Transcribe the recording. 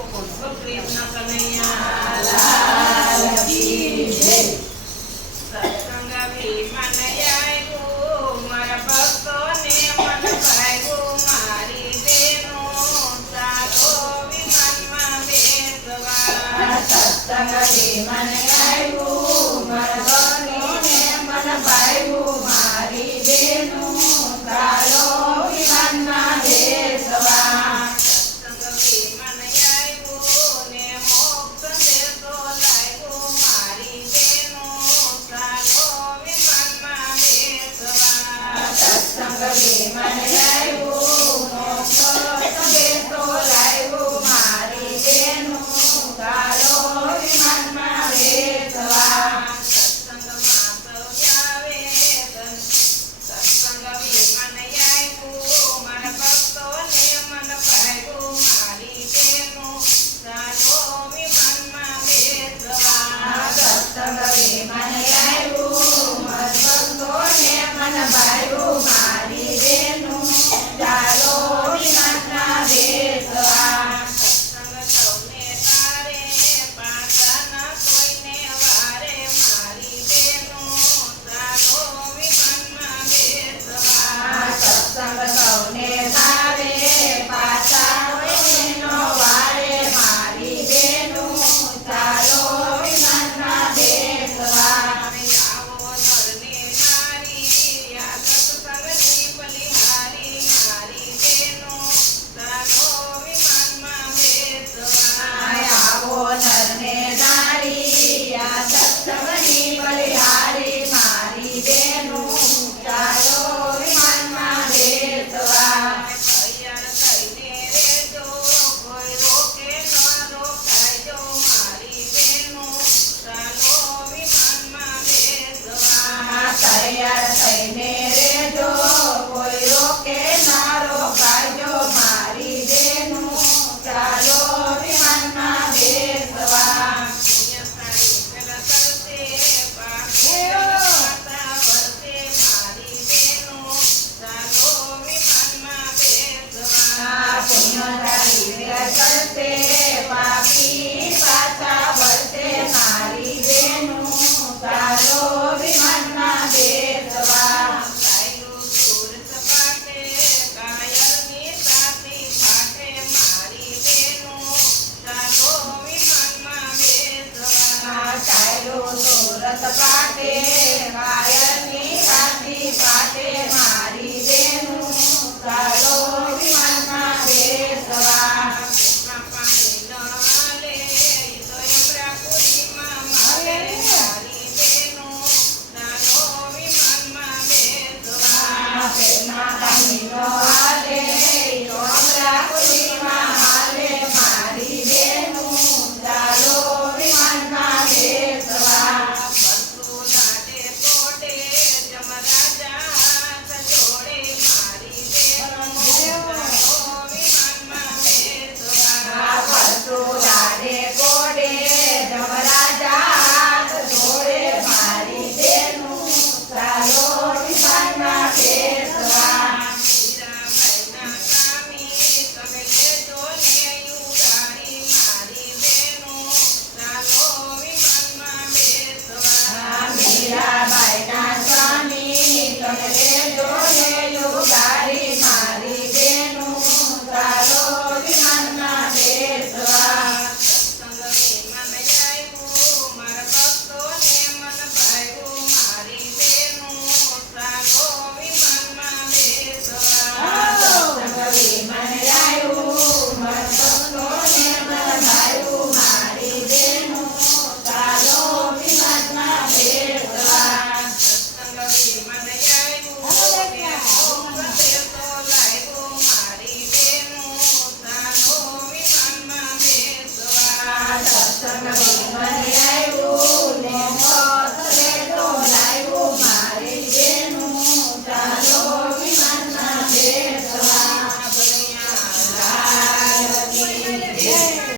कृष्ण कन्हैया सत्संग भी मनायो मारा भक्तों ने मन भागो मारी बेनो सारो विमान में बेसवा सत्संग भी मनायो ने, मन भागो passa pra.